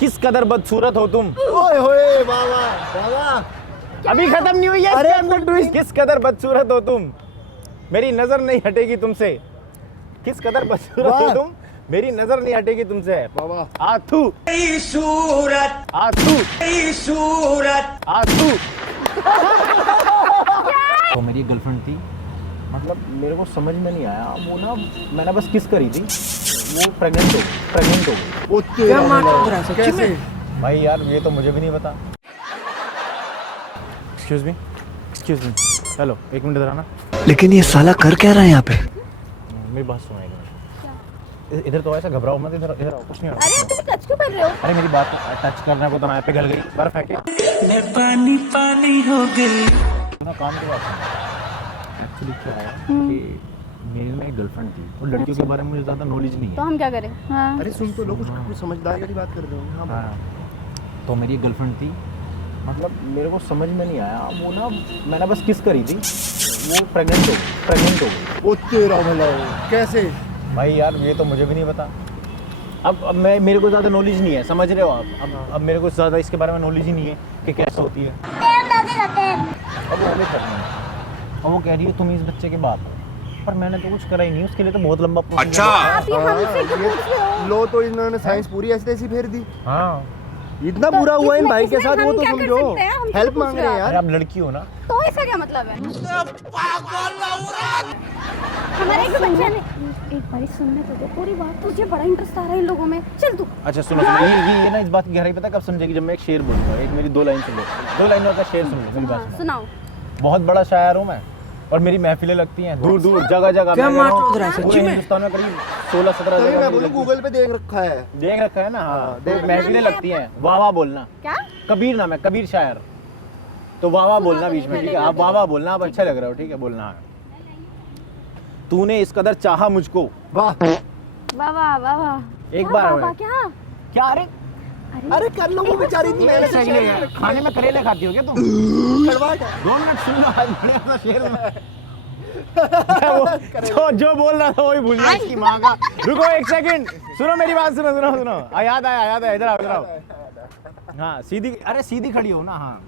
किस कदर बदसूरत हो तुम। ओए होए बाबा बाबा, अभी खत्म नहीं हुई है। अरे इसके अंदर ट्विस्ट। किस कदर बदसूरत हो तुम, मेरी नजर नहीं हटेगी तुमसे। किस कदर बदसूरत हो वाह। तुम, मेरी नजर नहीं हटेगी तुमसे। बाबा आथू सूरत, आथू सूरत, आथू। तो मेरी गर्लफ्रेंड थी, मतलब मेरे को समझ में नहीं आया वो ना, मैंने बस किस करी थी, वो प्रेग्नेंट हो गई। वो तेरा भला, कैसे? भाई यार ये तो मुझे भी नहीं पता। एक्सक्यूज मी, हेलो, एक मिनट इधर आना। लेकिन ये साला कर क्या रहा है यहाँ पे? मेरी बात सुनो एक मिनट। इधर तो ऐसा घबराओ मत, इधर इधर आओ, कुछ नहीं हो अरे तुम टच क्यों कर रहे हो? अरे मेरी बात टच करने को तो मैं पे गल गई, बर्फ है क्या? मैं पानी पानी हो गई। ना काम की बात एक्चुअली क्या है कि मेरी ना एक गर्लफ्रेंड थी और लड़कियों के बारे में मुझे ज़्यादा नॉलेज नहीं तो है। हम क्या करें? हाँ। अरे सुन तो लो, कुछ समझदारी वाली बात कर रहे हो। हाँ हाँ, तो मेरी एक गर्लफ्रेंड थी, मतलब मेरे को समझ में नहीं आया वो ना, मैंने बस किस करी थी, वो प्रेग्नेंट हो गई। वो तेरा भला, कैसे? भाई यार ये तो मुझे भी नहीं पता। अब मैं, मेरे को ज़्यादा नॉलेज नहीं है, समझ रहे हो आप? अब मेरे को ज़्यादा इसके बारे में नॉलेज ही नहीं है कि कैसे होती है। अब वो भी करना है, और वो कह रही है तुम इस बच्चे के बाप हो, पर मैंने तो कुछ करा ही नहीं, उसके लिए तो बहुत लंबा प्रोसेस है। अच्छा। आप ये हमसे क्यों पूछ रहे हो? लो तो इन्होंने साइंस पूरी ऐसी तैसी फेर दी। हाँ, इतना बुरा हुआ इन इसमें- भाई के इसमें साथ, वो हम तो क्या कर समझो। सकते हैं? हमसे हेल्प पूछ मांग रहे रहे हैं हो अरे यार। आप लड़की हो ना। तो इसका क्या मतलब है? हमारे एक बच्चे ने एक बारी सुनने तो दे पूरी बात। तुझे बड़ा इंटरेस्ट आ रहा है इन लोगों में, चल तू। अच्छा सुनो, ये ना इस बात की गहराई पता कब समझेगी, जब मैं एक शेर बोलूंगा। एक मेरी 2 लाइन सुन लो, 2 लाइनों का शेर सुन लो, मेरी बात हाँ, सुनो। सुनाओ। बहुत बड़ा शायर हूँ मैं, और मेरी महफिलें लगती हैं दूर दूर, जगह जगह। क्या मैं कह रहा हूँ, मार रहा है सच्ची पूरे में? हिंदुस्तान में करीब 16-17 तभी जगह मैं मेरी बोलूं लगती गूगल पे देख रखा है। है। देख रखा है ना। हाँ, देख- तो महफिलें लगती हैं, वाह वाह बोलना। क्या? कबीर नाम है, कबीर शायर। तो वाह वाह बोलना तो बीच में, नहीं, ठीक है? पहले आप वाह वाह बोलना, आप अच्छा लग रहा हो, ठीक है? बोलना है, तूने इस कदर चाहा मुझको। वाह, वाह वाह वाह वाह। एक क्या बार बाबा, है। क्या? क्या? अरे अरे कर लो, वो बेचारी थी। ये सही है। खाने में करेले खाती हो क्या तुम? कड़वाहट है। 2 मिनट सुन लो, आज बढ़िया सा शेर सुना। जो बोल रहा था वही भूल गया, इसकी माँ का। रुको एक सेकंड, सुनो मेरी बात, सुनो। याद आया, इधर आओ। हाँ सीधी, अरे सीधी खड़ी हो ना। हाँ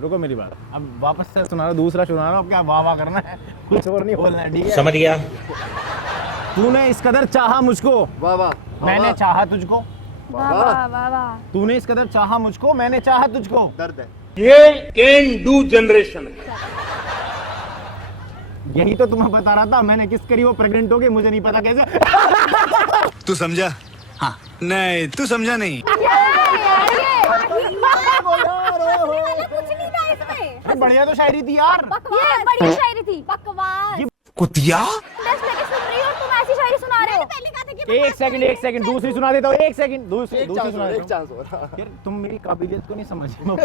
रुको मेरी बात, अब वापस से सुना रहा, दूसरा सुना रहा हूँ। अब क्या वाह वाह करना है, कुछ और नहीं बोलना है, ठीक है? समझ गया। तूने इस कदर चाहा मुझको, वाह वाह, मैंने चाहा तुझको। वाह वाह वाह वाह। तूने इस कदर चाहा मुझको, मैंने चाहा तुझको। दर्द है। ये कैन डू जनरेशन है। यही तो तुम्हें बता रहा था, मैंने किस करी, वो प्रेग्नेंट हो गई, मुझे नहीं पता कैसे। तू समझा? हाँ। नहीं तू समझा नहीं। कुछ नहीं था इसमें। अरे बढ़िया तो शायरी थी यार। बकवास, बड़ी शायरी थी। बकवास। कुतिया। दस लेके सुन रही हो और तुम ऐसी शायरी सुना रहे हो। पहले कहा था कि एक सेकंड दूसरी सुना देता हूँ। एक सेकंड दूसरी एक सुना चांस देता हूँ। और। यार तुम मेरी काबिलियत को नहीं समझे। नहीं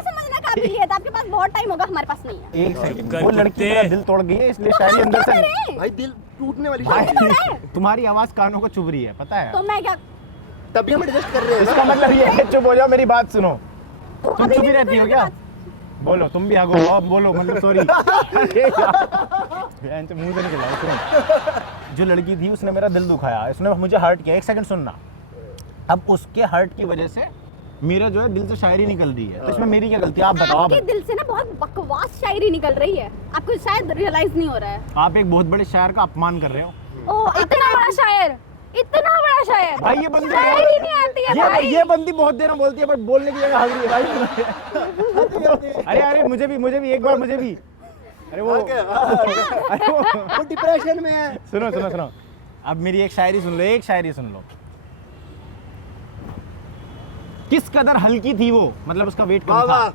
समझना काबिलियत, आपके पास बहुत टाइम होगा, हमारे पास नहीं है। एक सेकंड, वो लड़की मेरा दिल तोड़ गई है, इसलिए शायरी अंदर से नहीं। भाई दिल टूटने वाली भाई, शायरी। तुम्हारी आवाज कानों को चुभ रही है, पता है? तो मैं क्या? तभी हम एडजस्ट कर रहे हैं इसका ना। मतलब ये है, चुप हो जाओ, मेरी बात सुनो। तुम अभी चुप ही भी रहती हो मेरी क्या? बात- बोलो, तुम भी आगो, अब बोलो, मतलब सॉरी। मुंह से निकला। सुनो, जो लड़की थी उसने मेरा दिल दुखाया, उसने मुझे हर्ट किया। एक सेकंड सुनना। अब उसके हर्ट की वजह से मेरा जो है दिल से शायरी निकल रही है, तो इसमें मेरी क्या गलती है? आप बताओ। आपके दिल से ना बहुत बकवास शायरी निकल रही है, आपको शायद रियलाइज नहीं हो रहा है। आप एक बहुत बड़े शायर का अपमान कर रहे हो। ओह इतना बड़ा शायर, इतना बड़ा शायर। भाई ये बंदी, शायरी नहीं आती है भाई। ये बंदी बहुत देर में बोलती है, बट बोलने की जगह भाग रही है भाई। अरे मुझे भी एक बार मुझे भी। अरे वो वो डिप्रेशन में है। सुनो, अब मेरी एक शायरी सुन लो, एक शायरी सुन लो। किस कदर हल्की थी वो, मतलब उसका वेट कम वाह था। वाह।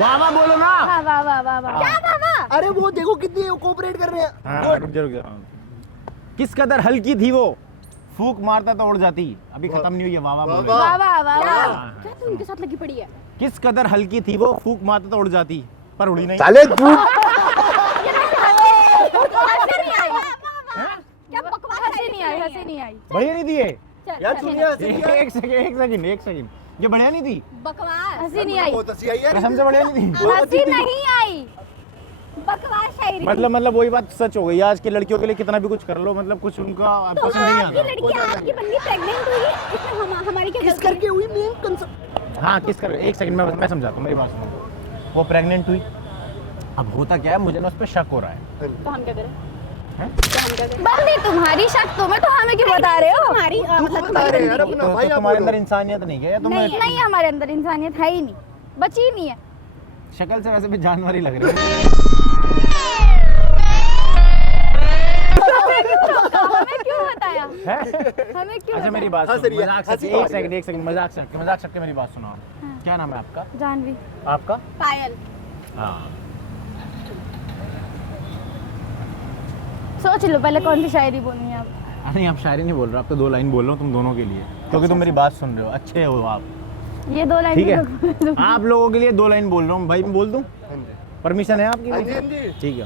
वाह वाह बोलो ना। वाह वाह वाह वाह वाह। क्या वाह वाह? अरे वो देखो कितनी कोऑपरेट कर रहे हैं। हाँ, रुक जा। किस कदर हल्की थी वो, फूक मारता तो उड़ जाती। अभी खत्म नहीं हुई है, वाह वाह बोलो। वाह वाह वाह वाह। हाँ। क्या तुम उनके साथ लगी पड़ी है? किस कदर हल्की थी वो, फूक मारता तो उड़ जाती, पर उड़ी नहीं। साले तू हंसी नहीं आई। क्या बकवास हंसी नहीं आई। बढ़िया नहीं थी ये? चल, यार चल, सुनिए चल। हंसी क्या? एक सेकंड, ये बढ़िया नहीं थी? बकवास हंसी नहीं आई। बहुत हंसी आई यार। कसम से बढ़िया नहीं थी? हंसी नहीं आई। बकवास शायरी। मतलब वही बात सच हो गई। आज की लड़कियों के लिए कितना भी कुछ कर लो, मतलब कुछ उनका तो पसंद नहीं आपकी आता। लड़की आपकी बंदी प्रेग्नेंट हुई है, इसमें हमारी क्या किस गलती है? करके हुई मेन कंसेप्ट। हाँ किस कर, एक सेकंड में मैं समझाता हूँ, मेरी बात सुनो। वो प्रेग्नेंट हुई, अब होता क्या है, मुझे ना उस पर शक हो रहा है। तो हम क्या करें? हैं? तो हम क्या करें? बंदी तुम्हारी शक तुम्हें, तो हमें क्यों बता रहे हो? हमारी मतलब बता रहे हैं यार तुम्हारी अपना तो भाई, आप तुम्हारे बोलो। अंदर इंसानियत नहीं है, तुम नहीं नहीं, हमारे अंदर इंसानियत है ही नहीं, बची ही नहीं है। शक्ल से वैसे भी जानवर ही लग रही है। हमें क्यों बताया? हैं? हमें क्यों अच्छा मेरी बताया? बात हाँ, सुनो, सर, ये मजाक हंसी से बात है। एक सेकंड मजाक करके मेरी बात सुनो आप। क्या नाम है आपका? जानवी। आपका? पायल। हाँ सोच लो पहले कौन सी शायरी बोलनी है आप। नहीं आप शायरी नहीं बोल रहे, आप तो 2 लाइन बोल रहे हो तुम दोनों के लिए, क्योंकि तुम मेरी बात सुन रहे हो, अच्छे हो आप, ये 2 लाइन ठीक में तो- है। आप लोगों के लिए 2 लाइन बोल रहा हूँ भाई, मैं बोल दूँ? परमिशन है आपकी? हाँ जी, हाँ जी। ठीक है।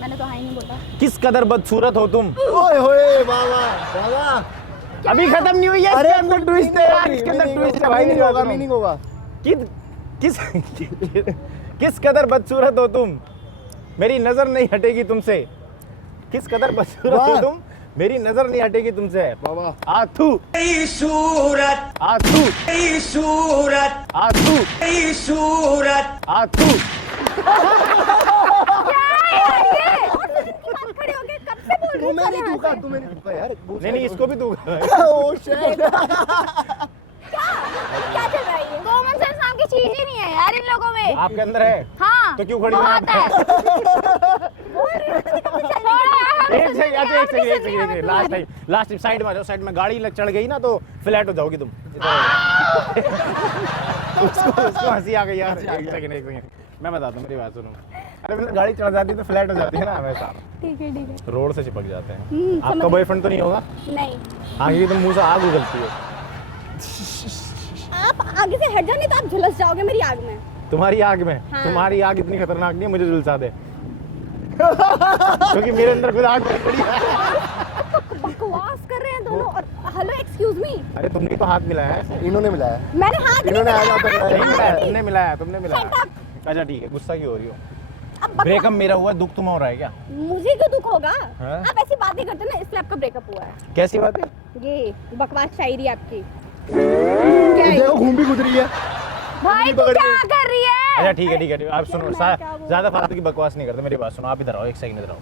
मैंने तो हाँ ही नहीं बोला। किस कदर बदसूरत हो तुम। ओए होए बाबा बाबा। अभी खत्म नहीं हुई है, अरे इसके अंदर ट्विस्ट है यार, इसके अंदर ट्विस्ट है भाई। मीनिंग होगा, मीनिंग होगा। किस किस कदर बदसूरत हो तुम, मेरी नजर नहीं हटेगी तुमसे। किस कदर बदसूरत हो वाह। तुम, मेरी नजर नहीं हटेगी तुमसे। बाबा आथू सूरत आथू सूरत आथू सूरत आथू। खड़े हो गए, कब से बोल रहे तू हो मैंने यहाँ थूका, से? तू मैंने थूका यार। नहीं इसको भी तू। Oh shit. क्या चल रहा है ये? कॉमन सेंस नाम की चीज ही नहीं है यार इन लोगों में। आपके अंदर है हाँ तो क्यों खड़ी हो बहुत यहाँ है। पे? बोल रही हो तो तुम छोड़ो यार, एक हमें सेकंड, अच्छा एक सुननी है, सेकंड हमें लास्ट तुम्हारी। टाइम लास्ट साइड में आ जाओ, साइड में गाड़ी लग चढ़ गई ना तो फ्लैट हो जाओगी तुम। उसको हंसी आ गई यार। एक सेकंड मैं बताता हूँ, मेरी बात सुनो। अरे मतलब गाड़ी चढ़ जाती है तो फ्लैट हो जाती है ना हमेशा, ठीक है रोड से चिपक जाते हैं। समझ आपका गई। बॉयफ्रेंड तो नहीं होगा? नहीं, हाँ क्योंकि तुम मुंह से आग उगलती हो। आप आगे से हट जाओ नहीं तो आप झुलस जाओगे मेरी आग में। तुम्हारी आग में? हाँ। तुम्हारी आग इतनी खतरनाक नहीं है, मुझे झुलसा दे। क्योंकि मेरे अंदर खुद आग भरी पड़ी है। बकवास कर रहे हैं दोनों। और हेलो एक्सक्यूज मी, अरे तुमने तो हाथ मिलाया है। इन्होंने मिलाया। मैंने हाथ नहीं इन्होंने मिलाया, आधा पकड़ा है। नहीं हाथ मिलाया, नहीं। तुमने मिलाया, तुमने मिलाया। Shut अच्छा ठीक है, गुस्सा क्यों हो रही हो? अब बकवास- ब्रेकअप मेरा हुआ, दुख तुम्हें हो रहा है क्या? मुझे क्यों दुख होगा? हाँ? आप ऐसी बातें करते हो ना, इसलिए आपका ब्रेकअप हुआ है। कैसी बात है? ये बकवास शायरी आपकी। क्या है? देखो घूम भी गुजरी है। भाई तू क्या कर रही है? अच्छा ठीक है ठीक है, आप सुनो, मैं क्या बोलूं? ज्यादा फालतू की बकवास नहीं करते, मेरी बात सुनो। आप इधर आओ, एक सेकंड इधर आओ।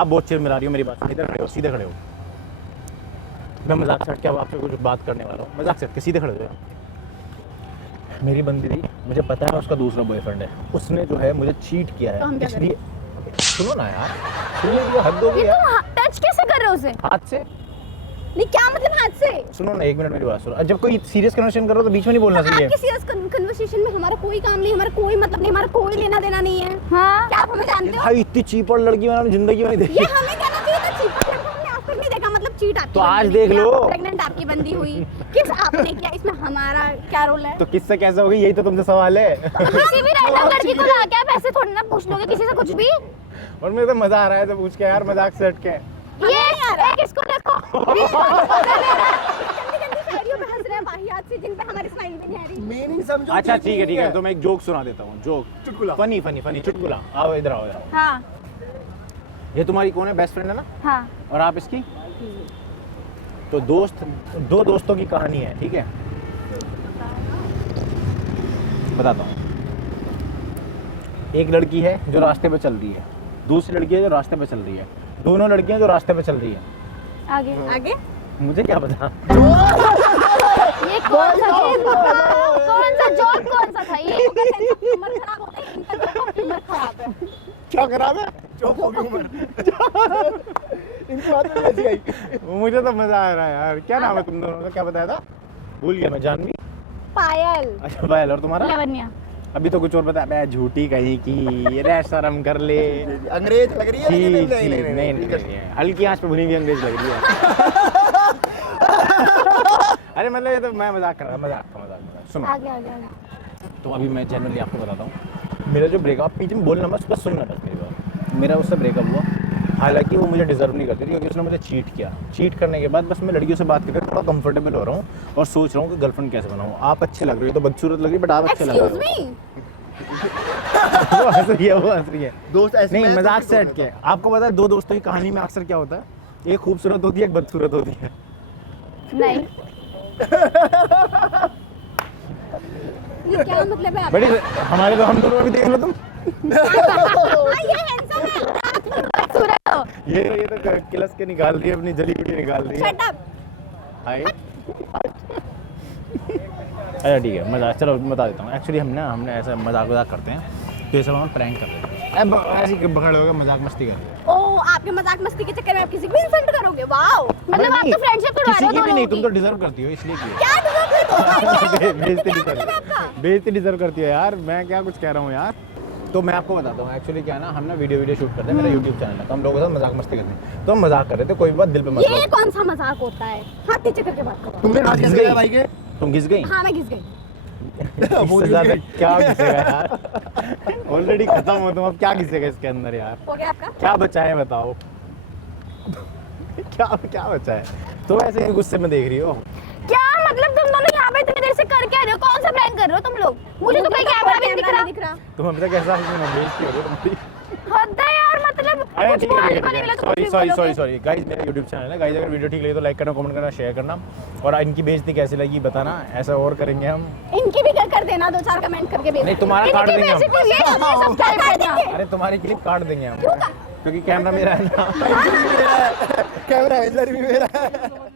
आप बहुत चिर मिला रही हो, मेरी बात सुनो। इधर खड़े हो, सीधे खड़े हो। मैं मजाक से हट के अब आपसे कुछ बात करने वाला हूँ। मजाक से हट के सीधे खड़े हो जाओ। मेरी बंदी थी, मुझे पता है उसका दूसरा बॉयफ्रेंड है, उसने जो है मुझे चीट किया तो हम है, क्या इसलिए सुनो ना यार, सुनिए ये हद हो गई यार। तुम टच कैसे कर रहे हो उसे? हाथ से नहीं क्या मतलब हाथ से? सुनो ना, 1 मिनट मेरी बात सुनो। जब कोई सीरियस कन्वर्सेशन करो तो बीच में नहीं बोलना चाहिए। आपकी सीरियस कन्वर्सेशन में हमारा कोई काम नहीं, हमारा कोई मतलब नहीं, हमारा कोई लेना देना नहीं है। हाँ क्या आप हमें जानते हो? भाई इतनी चीपड़ लड़की मैंने जिंदगी में नहीं देखी। ये हमें कहना चाहिए था चीट। हमने आज तक नहीं देखा, मतलब चीट आपकी तो आज बंदी देख हुई, लो। प्रेग्नेंट आपकी बंदी हुई, किस आपने किया, इसमें हमारा क्या रोल है? तो किससे कैसे होगी, यही तो तुमसे सवाल है। किसी भी रैंडम लड़की को लाके आप ऐसे थोड़ी ना पूछ लोगे किसी से कुछ भी। और मुझे तो मजा आ रहा है तो पूछ के यार, मजाक से हट के। ये एक इसको देखो, गंदी शायरियों पे हंस रहे हैं वाहियात से, जिन पे हमारी स्माइल भी नहीं आ रही। मीनिंग समझो। अच्छा ठीक है, तो मैं एक जोक सुना देता हूँ। जोक, चुटकुला। फनी चुटकुला। आओ इधर आओ यार। हाँ ये तुम्हारी कौन है, बेस्ट फ्रेंड है ना? हाँ और आप इसकी? तो दो दोस्तों की कहानी है, ठीक है? बताता हूँ। एक लड़की है जो रास्ते पे चल रही है, दूसरी लड़की है जो रास्ते पे चल रही है, दोनों लड़कियां जो रास्ते पे चल रही है। आगे आगे मुझे क्या पता। ये कौन सा जोक था? कौन सा जोक कौन सा था ये? उम्र खराब हो गई, उम्र खराब है। क्या खराब है? चौक हो गई उम्र। इनकी बात में ऐसी आई। मुझे तो मजा आ रहा है यार। क्या नाम है तुम दोनों का, क्या बताया था? भूल गया मैं। जानवी? पायल। अच्छा पायल। और तुम्हारा? लवन्या। अभी तो कुछ और बताया। मैं झूठी कहीं की, रे शर्म कर ले। अंग्रेज लग रही है छी, लेकिन छी, नहीं, हल्की आंच पे भुनी हुई अंग्रेज लग रही है। अरे मतलब ये तो मैं मजाक कर रहा हूँ, मजाक। सुनो, आगे आगे आगे। तो अभी मैं जनरली आपको बताता हूँ। मेरा जो ब्रेकअप, पीछे में बोलना मत, बस सुनना बस मेरी बात। मेरा उससे ब्रेकअप हुआ, हालांकि वो मुझे डिजर्व नहीं करती थी, क्योंकि उसने मुझे चीट किया। चीट करने के बाद बस मैं लड़कियों से बात करके थोड़ा कंफर्टेबल हो रहा हूँ और सोच रहा हूँ कि गर्लफ्रेंड कैसे बनाऊँ। आप अच्छे लग रही हो, तो बदसूरत लग रही है, बट आप अच्छे लग एक्सक्यूज रहे हो। मी, वो हंस रही है, वो हंस रही है। दोस्त ऐसे नहीं मैं मजाक तो से हट के, आपको पता है दो दोस्तों की कहानी में अक्सर क्या होता है, एक खूबसूरत होती है एक बदसूरत होती है। नहीं ये क्या मतलब है बड़ी हमारे तो हम दोनों में भी देख लो तुम, ये हैंडसम है, आप खूबसूरत हो। ये तो किलस के निकाल रही है, अपनी जली बुटी निकाल रही है। Shut up. हाय अच्छा ठीक है, मजाक, चलो बता देता हूँ। एक्चुअली हमने ऐसा मजाक करते हैं, तो ये सब हम प्रैंक कर रहे हैं। अब ऐसे ही बखड़ हो गए, मजाक मस्ती कर रहे हैं। ओह आपके मजाक मस्ती के चक्कर में आप किसी को इंसल्ट करोगे? वाओ, मतलब आप तो फ्रेंडशिप करवा किसी रहे की हो भी नहीं, दोनों तुम तो डिजर्व करती हो इसलिए किया। क्या डिजर्व बेइज्जती क्या डिजर्व, मतलब है आपका? बेइज्जती डिजर्व करती है यार, मैं क्या कुछ कह रहा हूँ यार। तो मैं आपको बताता हूँ, एक्चुअली क्या है ना, हम ना वीडियो शूट करते हैं, मेरा यूट्यूब चैनल है, तो हम लोगों के साथ मजाक मस्ती करते हैं, तो हम मजाक कर रहे थे, कोई बात दिल पे मत ये लो। कौन सा मजाक होता है? हाथ नीचे करके बात करो। तुमने हाथ घिस कैसे गई। लगाया भाई के? तुम घिस गई। हाँ मैं घिस गई। इससे ज्यादा क्या घिसेगा यार, ऑलरेडी खत्म हो तुम, अब क्या घिसेगा इसके अंदर यार। हो गया आपका? क्या बचा है बताओ। क्या क्या बचा है, तो ऐसे ही गुस्से में देख रही हो। क्या मतलब तुम दोनों यहाँ पे इतनी देर से कर क्या रहे हो? कौन सा प्रैंक कर रहे हो तुम लोग? मुझे तो कोई कैमरा भी नहीं दिख रहा। तुम अभी तक ऐसा बेइज्जती हो रही हो तुम्हारी। होता है यार, मतलब अरे कुछ ठीक है, बोलने ठीक को नहीं है, मिला तो कुछ भी सॉरी बोलोगे। सॉरी गाइस, मेरा यूट्यूब चैनल है गाइस, अगर वीडियो ठीक लगी तो लाइक करना, कमेंट करना, शेयर करना, और इनकी बेइज्जती कैसी लगी बताना, ऐसा और करेंगे हम। इनकी भी कर देना, 2-4 कमेंट करके भेज। नहीं, तुम्हारा काट देंगे हम। सब्सक्राइब कर देंगे। अरे तुम्हारी क्लिप काट देंगे हम, क्योंकि कैमरा मेरा है ना। कैमरा इधर भी मेरा है।